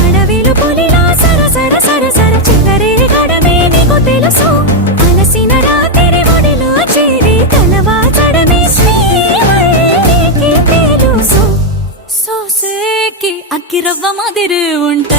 అడవిలో పులిలా సర సర సర సర చిల్లరే గడమే నీకు తెలుసు అలసిన రాత్రి ఒడిలో చేరి తలవాచడమే శ్రీవల్లికి తెలుసు సోసేకి అక్కిరవ్వ మాదిరి ఉంటా